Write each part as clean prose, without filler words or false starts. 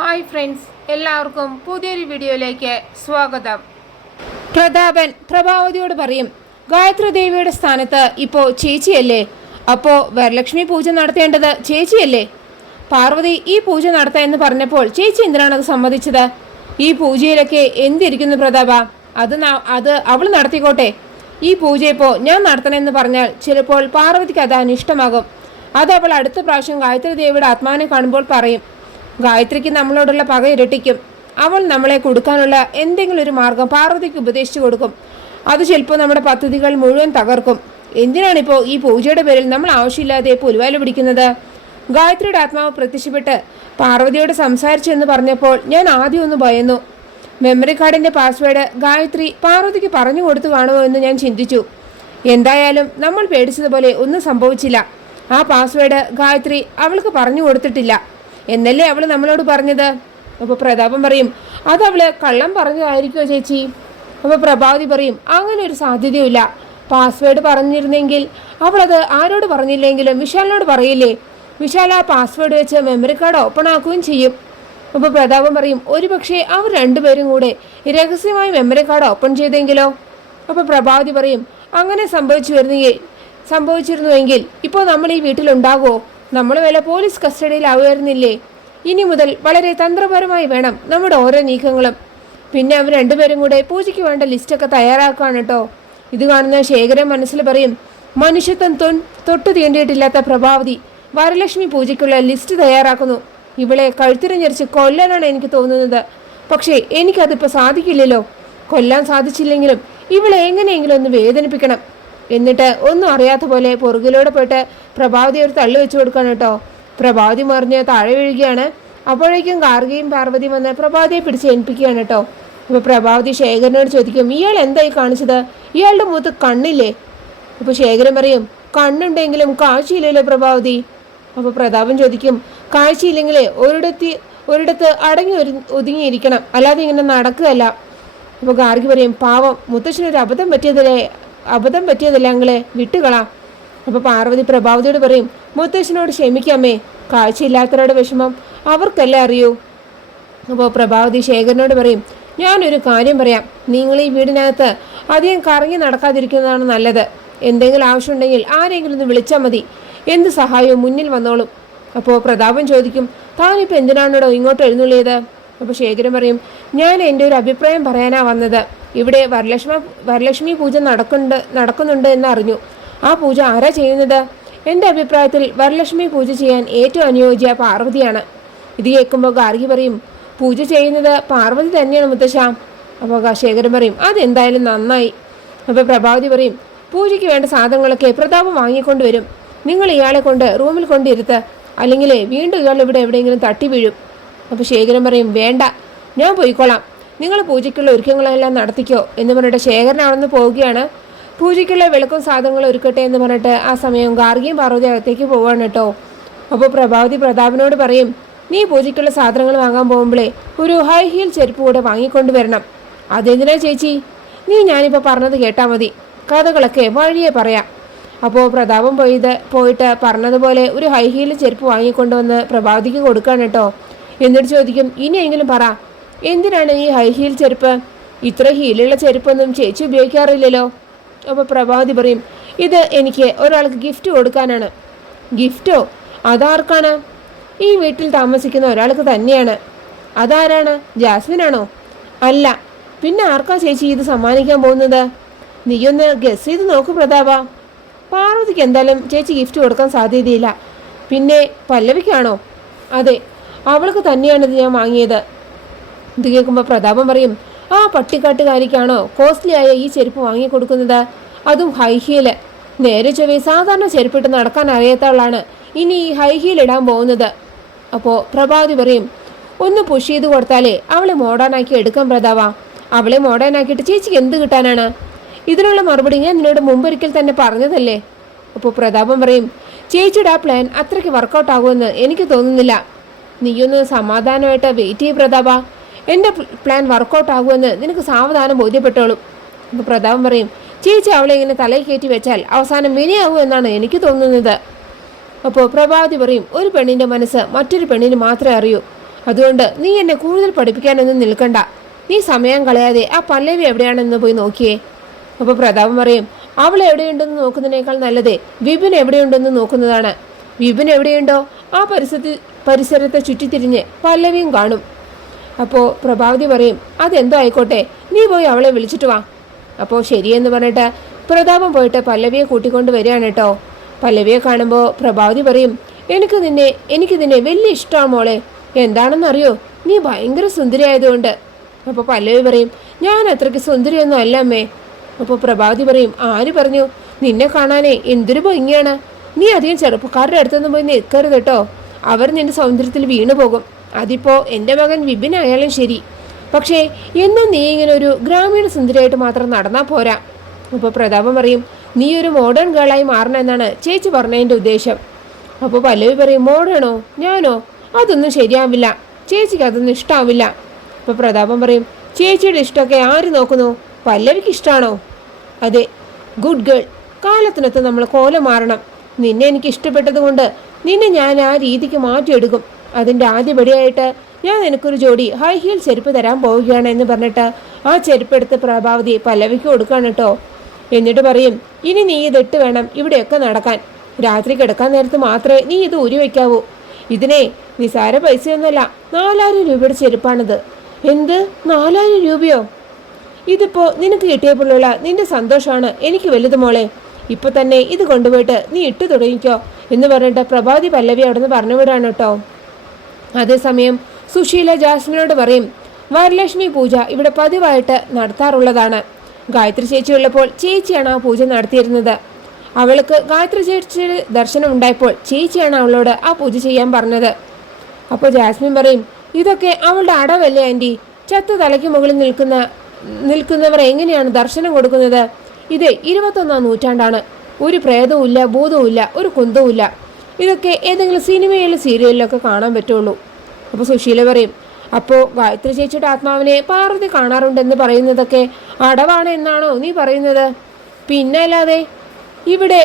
Hi friends, എല്ലാവർക്കും പുതിയൊരു വീഡിയോയിലേക്ക് സ്വാഗതം. പ്രതാപൻ പ്രഭാവതിയോട് പറയും, ഗായത്രി ദേവിയുടെ സ്ഥാനത്ത് ഇപ്പോൾ ചേച്ചിയല്ലേ? അപ്പോൾ വരലക്ഷ്മി പൂജ നടത്തേണ്ടത് ചേച്ചിയല്ലേ? പാർവതി ഈ പൂജ നടത്താം എന്ന് പറഞ്ഞപ്പോൾ ചേച്ചി എന്തിനാണ് അത് സമ്മതിച്ചത്? ഈ പൂജയിലൊക്കെ എന്തിരിക്കുന്നു പ്രതാപ? അത് അവൾ നടത്തിക്കോട്ടെ. ഈ പൂജ ഇപ്പോൾ ഞാൻ നടത്തണമെന്ന് പറഞ്ഞാൽ ചിലപ്പോൾ പാർവതിക്ക് അത് അനിഷ്ടമാകും. അത് അവൾ അടുത്ത പ്രാവശ്യം ഗായത്രി ദേവിയുടെ ആത്മാവിനെ കാണുമ്പോൾ പറയും. ഗായത്രിക്ക് നമ്മളോടുള്ള പക ഇരട്ടിക്കും. അവൾ നമ്മളെ കൊടുക്കാനുള്ള എന്തെങ്കിലും ഒരു മാർഗം പാർവതിക്ക് ഉപദേശിച്ചു കൊടുക്കും. അത് ചിലപ്പോൾ നമ്മുടെ പദ്ധതികൾ മുഴുവൻ തകർക്കും. എന്തിനാണിപ്പോൾ ഈ പൂജയുടെ പേരിൽ നമ്മൾ ആവശ്യമില്ലാതെ പുലിവാല് പിടിക്കുന്നത്? ഗായത്രിയുടെ ആത്മാവ് പ്രത്യക്ഷപ്പെട്ട് പാർവതിയോട് സംസാരിച്ചെന്ന് പറഞ്ഞപ്പോൾ ഞാൻ ആദ്യം ഒന്ന് ഭയന്നു. മെമ്മറി കാർഡിൻ്റെ പാസ്വേഡ് ഗായത്രി പാർവതിക്ക് പറഞ്ഞു കൊടുത്തു കാണുമോ എന്ന് ഞാൻ ചിന്തിച്ചു. എന്തായാലും നമ്മൾ പേടിച്ചതുപോലെ ഒന്നും സംഭവിച്ചില്ല. ആ പാസ്വേഡ് ഗായത്രി അവൾക്ക് പറഞ്ഞു കൊടുത്തിട്ടില്ല എന്നല്ലേ അവൾ നമ്മളോട് പറഞ്ഞത്. അപ്പോൾ പ്രതാപൻ പറയും, അത് അവള് കള്ളം പറഞ്ഞതായിരിക്കുമോ ചേച്ചി? അപ്പോൾ പ്രഭാവതി പറയും, അങ്ങനെ ഒരു സാധ്യതയുമില്ല. പാസ്വേഡ് പറഞ്ഞിരുന്നെങ്കിൽ അവളത് ആരോട് പറഞ്ഞില്ലെങ്കിലും വിശാലിനോട് പറയില്ലേ? വിശാൽ ആ പാസ്വേഡ് വെച്ച് മെമ്മറി കാർഡ് ഓപ്പൺ ആക്കുകയും ചെയ്യും. അപ്പോൾ പ്രതാപൻ പറയും, ഒരുപക്ഷെ അവർ രണ്ടുപേരും കൂടെ രഹസ്യമായി മെമ്മറി കാർഡ് ഓപ്പൺ ചെയ്തെങ്കിലോ? അപ്പോൾ പ്രഭാവതി പറയും, അങ്ങനെ സംഭവിച്ചിരുന്നുവെങ്കിൽ ഇപ്പോൾ നമ്മൾ ഈ വീട്ടിലുണ്ടാകുമോ? നമ്മൾ വല്ല പോലീസ് കസ്റ്റഡിയിലാവുമായിരുന്നില്ലേ? ഇനി മുതൽ വളരെ തന്ത്രപരമായി വേണം നമ്മുടെ ഓരോ നീക്കങ്ങളും. പിന്നെ അവർ രണ്ടുപേരും കൂടെ പൂജയ്ക്ക് വേണ്ട ലിസ്റ്റൊക്കെ തയ്യാറാക്കുകയാണ് കേട്ടോ. ഇത് കാണുന്ന ശേഖരൻ മനസ്സിൽ പറയും, മനുഷ്യത്വം തൊട്ടു തീണ്ടിയിട്ടില്ലാത്ത പ്രഭാവതി വരലക്ഷ്മി പൂജയ്ക്കുള്ള ലിസ്റ്റ് തയ്യാറാക്കുന്നു. ഇവളെ കഴുത്തിരഞ്ഞരിച്ച് കൊല്ലാനാണ് എനിക്ക് തോന്നുന്നത്. പക്ഷേ എനിക്കതിപ്പോൾ സാധിക്കില്ലല്ലോ. കൊല്ലാൻ സാധിച്ചില്ലെങ്കിലും ഇവളെ എങ്ങനെയെങ്കിലും ഒന്ന് വേദനിപ്പിക്കണം. എന്നിട്ട് ഒന്നും അറിയാത്ത പോലെ പുറകിലൂടെ പോയിട്ട് പ്രഭാവതി ഒരു തള്ളു വെച്ചു കൊടുക്കണം കേട്ടോ. പ്രഭാവതി മറിഞ്ഞ് താഴെ വീഴുകയാണ്. അപ്പോഴേക്കും ഗാർഗയും പാർവതിയും വന്ന് പ്രഭാവതിയെ പിടിച്ച് ഏൽപ്പിക്കുകയാണ് കേട്ടോ. അപ്പോൾ പ്രഭാവതി ശേഖരനോട് ചോദിക്കും, ഇയാൾ എന്തായി കാണിച്ചത്? ഇയാളുടെ മുഖത്ത് കണ്ണില്ലേ? അപ്പോൾ ശേഖരൻ പറയും, കണ്ണുണ്ടെങ്കിലും കാഴ്ചയില്ലല്ലോ പ്രഭാവതി. അപ്പോൾ പ്രതാപൻ ചോദിക്കും, കാഴ്ചയില്ലെങ്കിലേ ഒരിടത്ത് അടങ്ങി ഒതുങ്ങിയിരിക്കണം, അല്ലാതെ ഇങ്ങനെ നടക്കുകയല്ല. അപ്പോൾ ഗാർഗി പറയും, പാവം മുത്തശ്ശനൊരു അബദ്ധം പറ്റിയതല്ല അങ്ങളെ വിട്ടുകളാം. അപ്പോൾ പാർവതി പ്രഭാവതിയോട് പറയും, മുത്തശ്ശനോട് ക്ഷമിക്കാമേ, കാഴ്ചയില്ലാത്തവരുടെ വിഷമം അവർക്കല്ലേ അറിയൂ. അപ്പോൾ പ്രഭാവതി ശേഖരനോട് പറയും, ഞാനൊരു കാര്യം പറയാം, നിങ്ങൾ ഈ വീടിനകത്ത് അധികം കറങ്ങി നടക്കാതിരിക്കുന്നതാണ് നല്ലത്. എന്തെങ്കിലും ആവശ്യമുണ്ടെങ്കിൽ ആരെങ്കിലും ഒന്ന് വിളിച്ചാൽ മതി, എന്ത് സഹായവും മുന്നിൽ വന്നോളും. അപ്പോൾ പ്രതാപൻ ചോദിക്കും, താനിപ്പോൾ എന്തിനാണോ ഇങ്ങോട്ട് എഴുന്നള്ളിയത്? അപ്പോൾ ശേഖരൻ പറയും, ഞാൻ എൻ്റെ ഒരു അഭിപ്രായം പറയാനാണ് വന്നത്. ഇവിടെ വരലക്ഷ്മി പൂജ നടക്കുന്നുണ്ട് എന്ന് അറിഞ്ഞു. ആ പൂജ ആരാ ചെയ്യുന്നത്? എൻ്റെ അഭിപ്രായത്തിൽ വരലക്ഷ്മി പൂജ ചെയ്യാൻ ഏറ്റവും അനുയോജ്യ പാർവതിയാണ്. ഇത് കേൾക്കുമ്പോൾ ഗാർഗി പറയും, പൂജ ചെയ്യുന്നത് പാർവതി തന്നെയാണ് മുത്തശ്ശ. അപ്പോൾ ശേഖരൻ പറയും, അതെന്തായാലും നന്നായി. അപ്പോൾ പ്രഭാവതി പറയും, പൂജയ്ക്ക് വേണ്ട സാധനങ്ങളൊക്കെ പ്രതാപം വാങ്ങിക്കൊണ്ട് വരും. നിങ്ങൾ ഇയാളെ കൊണ്ട് റൂമിൽ കൊണ്ടിരുത്ത്, അല്ലെങ്കിൽ വീണ്ടും ഇയാൾ ഇവിടെ എവിടെയെങ്കിലും തട്ടി വീഴും. അപ്പോൾ ശേഖരൻ പറയും, വേണ്ട, ഞാൻ പോയിക്കോളാം, നിങ്ങൾ പൂജയ്ക്കുള്ള ഒരുക്കങ്ങളെല്ലാം നടത്തിക്കോ എന്ന് പറഞ്ഞിട്ട് ശേഖരൻ അവിടെ നിന്ന് പോവുകയാണ്. പൂജയ്ക്കുള്ള വിളക്കും സാധനങ്ങളും ഒരുക്കട്ടെ എന്ന് പറഞ്ഞിട്ട് ആ സമയം ഗാർഗിയും പാർവതി അകത്തേക്ക് പോവാണ് കേട്ടോ. അപ്പോൾ പ്രഭാവതി പ്രതാപനോട് പറയും, നീ പൂജയ്ക്കുള്ള സാധനങ്ങൾ വാങ്ങാൻ പോകുമ്പോഴേ ഒരു ഹൈ ഹീൽ ചെരുപ്പ് കൂടെ വാങ്ങിക്കൊണ്ട് വരണം. അതെന്തിനാ ചേച്ചി? ഞാനിപ്പോൾ പറഞ്ഞത് കേട്ടാൽ മതി, കഥകളൊക്കെ വഴിയെ പറയാം. അപ്പോൾ പ്രതാപം പോയിട്ട് പറഞ്ഞതുപോലെ ഒരു ഹൈ ഹീൽ ചെരുപ്പ് വാങ്ങിക്കൊണ്ടുവന്ന് പ്രഭാവതിക്ക് കൊടുക്കുകയാണ് കേട്ടോ. എന്നിട്ട് ചോദിക്കും, ഇനിയെങ്കിലും പറ, എന്തിനാണ് ഈ ഹൈ ഹീൽ ചെരുപ്പ്? ഇത്ര ഹീലുള്ള ചെരുപ്പൊന്നും ചേച്ചി ഉപയോഗിക്കാറില്ലല്ലോ. അപ്പോൾ പ്രഭാവതി പറയും, ഇത് എനിക്ക് ഒരാൾക്ക് ഗിഫ്റ്റ് കൊടുക്കാനാണ്. ഗിഫ്റ്റോ? അതാർക്കാണ്? ഈ വീട്ടിൽ താമസിക്കുന്ന ഒരാൾക്ക് തന്നെയാണ്. അതാരാണ്? ജാസ്മിനാണോ? അല്ല, പിന്നെ ആർക്കാ ചേച്ചി ഇത് സമ്മാനിക്കാൻ പോകുന്നത്? നീയൊന്ന് ഗസ് ചെയ്ത് നോക്കൂ പ്രതാപ. പാർവതിക്ക് എന്തായാലും ചേച്ചി ഗിഫ്റ്റ് കൊടുക്കാൻ സാധ്യതയില്ല. പിന്നെ പല്ലവിക്കാണോ? അതെ, അവൾക്ക് തന്നെയാണിത് ഞാൻ വാങ്ങിയത്. ഇത് കേൾക്കുമ്പോൾ പ്രതാപം പറയും, ആ പട്ടിക്കാട്ടുകാരിക്കാണോ കോസ്റ്റ്ലി ആയ ഈ ചെരുപ്പ് വാങ്ങിക്കൊടുക്കുന്നത്? അതും ഹൈ ഹീല്. നേരെ ചൊവ്വേ സാധാരണ ചെരുപ്പിട്ട് നടക്കാൻ അറിയാത്തവളാണ് ഇനി ഈ ഹൈ ഹീൽ ഇടാൻ പോകുന്നത്. അപ്പോൾ പ്രഭാവതി പറയും, ഒന്ന് പുഷ് ചെയ്ത് കൊടുത്താലേ അവളെ മോഡേണാക്കി എടുക്കാൻ പ്രതാപ. അവളെ മോഡേണാക്കിയിട്ട് ചേച്ചിക്ക് എന്ത് കിട്ടാനാണ്? ഇതിനുള്ള മറുപടി ഞാൻ നിന്നോട് മുമ്പൊരിക്കൽ തന്നെ പറഞ്ഞതല്ലേ. അപ്പോൾ പ്രതാപം പറയും, ചേച്ചിയുടെ ആ പ്ലാൻ അത്രയ്ക്ക് വർക്കൗട്ട് ആകുമെന്ന് എനിക്ക് തോന്നുന്നില്ല. നീയൊന്ന് സമാധാനമായിട്ട് വെയിറ്റ് ചെയ്യ് പ്രതാപ. എൻ്റെ പ്ലാൻ വർക്കൗട്ട് ആകുമെന്ന് നിനക്ക് സാവധാനം ബോധ്യപ്പെട്ടോളും. അപ്പോൾ പ്രതാപൻ പറയും, ചേച്ചി അവളെ ഇങ്ങനെ തലയിൽ കയറ്റി വെച്ചാൽ അവസാനം മിനിയാകുമെന്നാണ് എനിക്ക് തോന്നുന്നത്. അപ്പോൾ പ്രഭാവതി പറയും, ഒരു പെണ്ണിൻ്റെ മനസ്സ് മറ്റൊരു പെണ്ണിന് മാത്രമേ അറിയൂ. അതുകൊണ്ട് നീ എന്നെ കൂടുതൽ പഠിപ്പിക്കാനൊന്നും നിൽക്കണ്ട. നീ സമയം കളയാതെ ആ പല്ലവി എവിടെയാണെന്ന് പോയി നോക്കിയേ. അപ്പോൾ പ്രതാപൻ പറയും, അവൾ എവിടെയുണ്ടെന്ന് നോക്കുന്നതിനേക്കാൾ നല്ലതേ വിപിൻ എവിടെയുണ്ടെന്ന് നോക്കുന്നതാണ്. വിപിൻ എവിടെയുണ്ടോ ആ പരിസരത്തെ ചുറ്റിത്തിരിഞ്ഞ് പല്ലവിയും കാണും. അപ്പോൾ പ്രഭാവതി പറയും, അതെന്തോ ആയിക്കോട്ടെ, നീ പോയി അവളെ വിളിച്ചിട്ട് വാ. അപ്പോൾ ശരിയെന്ന് പറഞ്ഞിട്ട് പ്രതാപം പോയിട്ട് പല്ലവിയെ കൂട്ടിക്കൊണ്ട് വരികയാണ് കേട്ടോ. പല്ലവിയെ കാണുമ്പോൾ പ്രഭാവതി പറയും, എനിക്ക് നിന്നെ വലിയ ഇഷ്ടമാണ് മോളെ. എന്താണെന്നറിയോ, നീ ഭയങ്കര സുന്ദരിയായതുകൊണ്ട്. അപ്പോൾ പല്ലവി പറയും, ഞാൻ അത്രയ്ക്ക് സുന്ദരിയൊന്നും അല്ല അമ്മേ. അപ്പോൾ പ്രഭാവതി പറയും, ആര് പറഞ്ഞു? നിന്നെ കാണാനേ എന്തൊരു ഭംഗിയാണ്. നീ അധികം ചെറുപ്പക്കാരുടെ അടുത്തൊന്നും പോയി നിൽക്കരുത് കേട്ടോ, അവർ നിന്റെ സൗന്ദര്യത്തിൽ വീണു പോകും. അതിപ്പോൾ എൻ്റെ മകൻ വിപിൻ ആയാലും ശരി. പക്ഷേ എന്നും നീ ഇങ്ങനെ ഒരു ഗ്രാമീണ സുന്ദരിയായിട്ട് മാത്രം നടന്നാൽ പോരാ. അപ്പോൾ പ്രതാപൻ പറയും, നീ ഒരു മോഡേൺ ഗേളായി മാറണമെന്നാണ് ചേച്ചി പറഞ്ഞതിൻ്റെ ഉദ്ദേശം. അപ്പോൾ പല്ലവി പറയും, മോഡേണോ? ഞാനോ? അതൊന്നും ശരിയാവില്ല, ചേച്ചിക്ക് അതൊന്നും ഇഷ്ടാവില്ല. അപ്പോൾ പ്രതാപൻ പറയും, ചേച്ചിയുടെ ഇഷ്ടമൊക്കെ ആര് നോക്കുന്നു? പല്ലവിക്ക് ഇഷ്ടമാണോ? അതെ, ഗുഡ് ഗേൾ. കാലത്തിനൊത്ത് നമ്മൾ കോലം മാറണം. നിന്നെ എനിക്ക് ഇഷ്ടപ്പെട്ടത് കൊണ്ട് നിന്നെ ഞാൻ ആ രീതിക്ക് മാറ്റിയെടുക്കും. അതിൻ്റെ ആദ്യപടിയായിട്ട് ഞാൻ നിനക്കൊരു ജോഡി ഹൈ ഹീൽ ചെരുപ്പ് തരാൻ പോവുകയാണ് എന്ന് പറഞ്ഞിട്ട് ആ ചെരുപ്പെടുത്ത് പ്രഭാവതി പല്ലവിക്ക് കൊടുക്കുകയാണ് കേട്ടോ. എന്നിട്ട് പറയും, ഇനി നീ ഇതിട്ട് വേണം ഇവിടെയൊക്കെ നടക്കാൻ. രാത്രി കിടക്കാൻ നേരത്ത് മാത്രമേ നീ ഇത് ഊരി വയ്ക്കാവൂ. ഇതിനെ നിസാര പൈസയൊന്നുമല്ല, 4000 രൂപയുടെ ചെരുപ്പാണിത്. എന്ത്, 4000 രൂപയോ? ഇതിപ്പോൾ നിനക്ക് കിട്ടിയപ്പോഴുള്ള നിന്റെ സന്തോഷമാണ് എനിക്ക് വലുത് മോളെ. ഇപ്പൊ തന്നെ ഇത് കൊണ്ടുപോയിട്ട് നീ ഇട്ടു തുടങ്ങിക്കോ എന്ന് പറഞ്ഞിട്ട് പ്രഭാതി പല്ലവി അവിടെ നിന്ന് പറഞ്ഞു വിടാണ് കേട്ടോ. അതേസമയം സുശീല ജാസ്മിനോട് പറയും, വരലക്ഷ്മി പൂജ ഇവിടെ പതിവായിട്ട് നടത്താറുള്ളതാണ്. ഗായത്രി ചേച്ചി ഉള്ളപ്പോൾ ചേച്ചിയാണ് ആ പൂജ നടത്തിയിരുന്നത്. അവൾക്ക് ഗായത്രി ചേച്ചിയുടെ ദർശനം ഉണ്ടായപ്പോൾ ചേച്ചിയാണ് അവളോട് ആ പൂജ ചെയ്യാൻ പറഞ്ഞത്. അപ്പോൾ ജാസ്മിൻ പറയും, ഇതൊക്കെ അവളുടെ അടവല്ലേ ആൻറ്റി? ചത്ത തലയ്ക്ക് മുകളിൽ നിൽക്കുന്നവർ എങ്ങനെയാണ് ദർശനം കൊടുക്കുന്നത്? ഇത് 21ാം നൂറ്റാണ്ടാണ്. ഒരു പ്രേതവും ഇല്ല, ഭൂതവും ഇല്ല, ഒരു കുന്തവും ഇല്ല. ഇതൊക്കെ ഏതെങ്കിലും സിനിമയിലും സീരിയലിലൊക്കെ കാണാൻ പറ്റുള്ളൂ. അപ്പോൾ സുശീല പറയും, അപ്പോൾ ഗായത്രി ചേച്ചിയുടെ ആത്മാവിനെ പാർവതി കാണാറുണ്ടെന്ന് പറയുന്നതൊക്കെ അടവാണ് എന്നാണോ നീ പറയുന്നത്? പിന്നെ അല്ലാതെ ഇവിടെ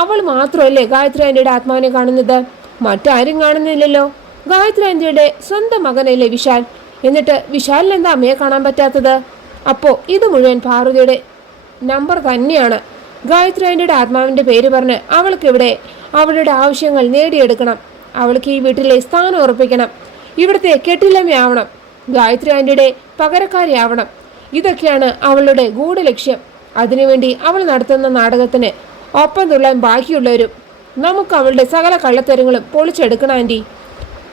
അവൾ മാത്രമല്ലേ ഗായത്രി ആൻറ്റിയുടെ ആത്മാവിനെ കാണുന്നത്? മറ്റാരും കാണുന്നില്ലല്ലോ. ഗായത്രി ആൻറ്റിയുടെ സ്വന്തം മകനല്ലേ വിശാൽ. എന്നിട്ട് വിശാലിന് എന്താ അമ്മയെ കാണാൻ പറ്റാത്തത്? അപ്പോൾ ഇത് മുഴുവൻ പാർവതിയുടെ നമ്പർ തന്നെയാണ്. ഗായത്രി ആൻറ്റിയുടെ ആത്മാവിൻ്റെ പേര് പറഞ്ഞ് അവൾക്കിവിടെ അവളുടെ ആവശ്യങ്ങൾ നേടിയെടുക്കണം. അവൾക്ക് ഈ വീട്ടിലെ സ്ഥാനം ഉറപ്പിക്കണം. ഇവിടുത്തെ കെട്ടിലമ്മയാവണം. ഗായത്രി ആൻറ്റിയുടെ പകരക്കാരിയാവണം. ഇതൊക്കെയാണ് അവളുടെ ഗൂഢലക്ഷ്യം. അതിനുവേണ്ടി അവൾ നടത്തുന്ന നാടകത്തിന് ഒപ്പം തുള്ളാൻ ബാക്കിയുള്ളവരും. നമുക്ക് അവളുടെ സകല കള്ളത്തരങ്ങളും പൊളിച്ചെടുക്കണം ആൻറ്റി.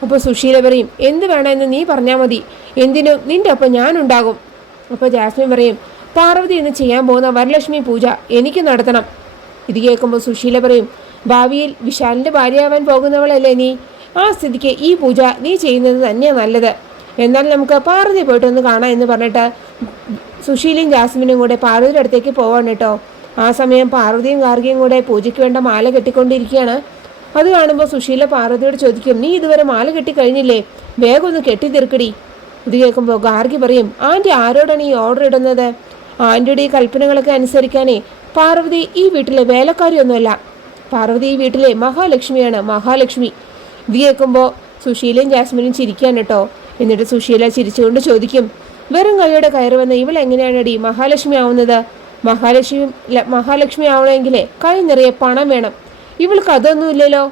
അപ്പോൾ സുശീല പറയും, എന്ത് വേണമെന്ന് നീ പറഞ്ഞാൽ മതി, എന്തിനും നിൻ്റെ ഒപ്പം ഞാനുണ്ടാകും. അപ്പോൾ ജാസ്മിൻ പറയും, പാർവതി ഇന്ന് ചെയ്യാൻ പോകുന്ന വരലക്ഷ്മി പൂജ എനിക്ക് നടത്തണം. ഇത് കേൾക്കുമ്പോൾ സുശീല പറയും, ഭാവിയിൽ വിശാലിൻ്റെ ഭാര്യയാവാൻ പോകുന്നവളല്ലേ നീ? ആ സ്ഥിതിക്ക് ഈ പൂജ നീ ചെയ്യുന്നത് തന്നെയാണ് നല്ലത്. എന്നാൽ നമുക്ക് പാർവതി പോയിട്ടൊന്ന് കാണാം എന്ന് പറഞ്ഞിട്ട് സുശീലയും ജാസ്മിനും കൂടെ പാർവതിയുടെ അടുത്തേക്ക് പോവാണ് കേട്ടോ. ആ സമയം പാർവതിയും ഗാർഗിയും കൂടെ പൂജയ്ക്ക് വേണ്ട മാല കെട്ടിക്കൊണ്ടിരിക്കുകയാണ്. അത് കാണുമ്പോൾ സുശീല പാർവതിയോട് ചോദിക്കും, നീ ഇതുവരെ മാല കെട്ടിക്കഴിഞ്ഞില്ലേ? വേഗം ഒന്ന് കെട്ടിത്തീർക്കടി. ഇത് കേൾക്കുമ്പോൾ ഗാർഗി പറയും, ആൻറ്റി ആരോടാണ് ഈ ഓർഡർ ഇടുന്നത്? ആൻറ്റിയുടെ ഈ കൽപ്പനകളൊക്കെ അനുസരിക്കാനേ പാർവതി ഈ വീട്ടിലെ വേലക്കാരിയൊന്നുമല്ല. പാർവതി ഈ വീട്ടിലെ മഹാലക്ഷ്മിയാണ്, മഹാലക്ഷ്മി. ഇത് കേൾക്കുമ്പോൾ സുശീലയും ജാസ്മിനും ചിരിക്കാൻ കേട്ടോ. എന്നിട്ട് സുശീല ചിരിച്ചുകൊണ്ട് ചോദിക്കും, വെറും കൈയോടെ കയറി വന്ന ഇവൾ എങ്ങനെയാണടി മഹാലക്ഷ്മി ആവുന്നത്? മഹാലക്ഷ്മി ആവണമെങ്കിലേ കൈ നിറയെ പണം വേണം. ഇവൾക്ക് അതൊന്നുമില്ലല്ലോ.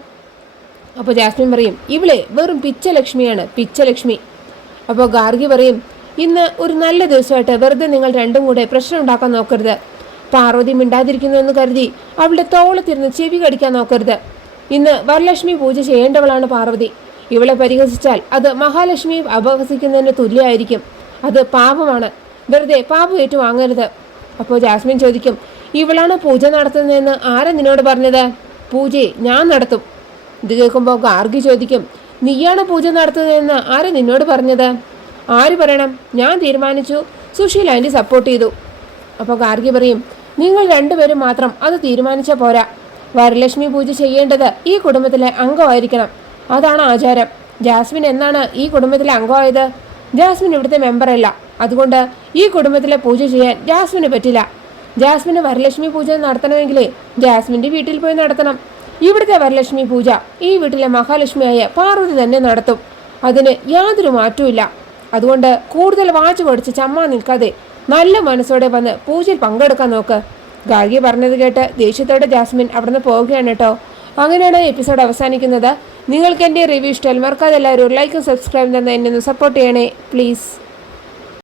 അപ്പോൾ ജാസ്മിൻ പറയും, ഇവളെ വെറും പിച്ചലക്ഷ്മിയാണ്, പിച്ചലക്ഷ്മി. അപ്പോൾ ഗാർഗി പറയും, ഇന്ന് ഒരു നല്ല ദിവസമായിട്ട് വെറുതെ നിങ്ങൾ രണ്ടും കൂടെ പ്രശ്നം ഉണ്ടാക്കാൻ നോക്കരുത്. പാർവതി മിണ്ടാതിരിക്കുന്നുവെന്ന് കരുതി അവളുടെ തോളത്തിരുന്ന് ചെവി കടിക്കാൻ നോക്കരുത്. ഇന്ന് വരലക്ഷ്മി പൂജ ചെയ്യേണ്ടവളാണ് പാർവതി. ഇവളെ പരിഹസിച്ചാൽ അത് മഹാലക്ഷ്മി അപഹസിക്കുന്നതിന് തുല്യമായിരിക്കും. അത് പാപമാണ്. വെറുതെ പാപം ഏറ്റുവാങ്ങരുത്. അപ്പോൾ ജാസ്മിൻ ചോദിക്കും, ഇവളാണ് പൂജ നടത്തുന്നതെന്ന് ആരാ നിന്നോട് പറഞ്ഞത്? പൂജയെ ഞാൻ നടത്തും. ഇത് കേൾക്കുമ്പോൾ ഗാർഗി ചോദിക്കും, നീയാണ് പൂജ നടത്തുന്നതെന്ന് ആരാ നിന്നോട് പറഞ്ഞത്? ആര് പറയണം? ഞാൻ തീരുമാനിച്ചു. സുശീല ആൻറ്റി സപ്പോർട്ട് ചെയ്തു. അപ്പോൾ ഗാർഗി പറയും, നിങ്ങൾ രണ്ടുപേരും മാത്രം അത് തീരുമാനിച്ചാൽ പോരാ. വരലക്ഷ്മി പൂജ ചെയ്യേണ്ടത് ഈ കുടുംബത്തിലെ അംഗമായിരിക്കണം. അതാണ് ആചാരം. ജാസ്മിൻ എന്നാണ് ഈ കുടുംബത്തിലെ അംഗമായത്? ജാസ്മിൻ ഇവിടുത്തെ മെമ്പറല്ല. അതുകൊണ്ട് ഈ കുടുംബത്തിലെ പൂജ ചെയ്യാൻ ജാസ്മിന് പറ്റില്ല. ജാസ്മിന് വരലക്ഷ്മി പൂജ നടത്തണമെങ്കിൽ ജാസ്മിൻ്റെ വീട്ടിൽ പോയി നടത്തണം. ഇവിടുത്തെ വരലക്ഷ്മി പൂജ ഈ വീട്ടിലെ മഹാലക്ഷ്മിയായ പാർവതി തന്നെ നടത്തും. അതിന് യാതൊരു മാറ്റവും. അതുകൊണ്ട് കൂടുതൽ വാച്ച് പഠിച്ച് ചമ്മാ നിൽക്കാതെ നല്ല മനസ്സോടെ വന്ന് പൂജയിൽ പങ്കെടുക്കാൻ നോക്ക്. ഗാർഗി പറഞ്ഞത് കേട്ട് ദേഷ്യത്തോടെ ജാസ്മിൻ അവിടുന്ന് പോവുകയാണ് കേട്ടോ. അങ്ങനെയാണ് എപ്പിസോഡ് അവസാനിക്കുന്നത്. നിങ്ങൾക്ക് എൻ്റെ റിവ്യൂ ഇഷ്ടമായി മറക്കാതെ എല്ലാവരും ലൈക്കും സബ്സ്ക്രൈബും തന്നെ എന്നെ ഒന്ന് സപ്പോർട്ട് ചെയ്യണേ പ്ലീസ്.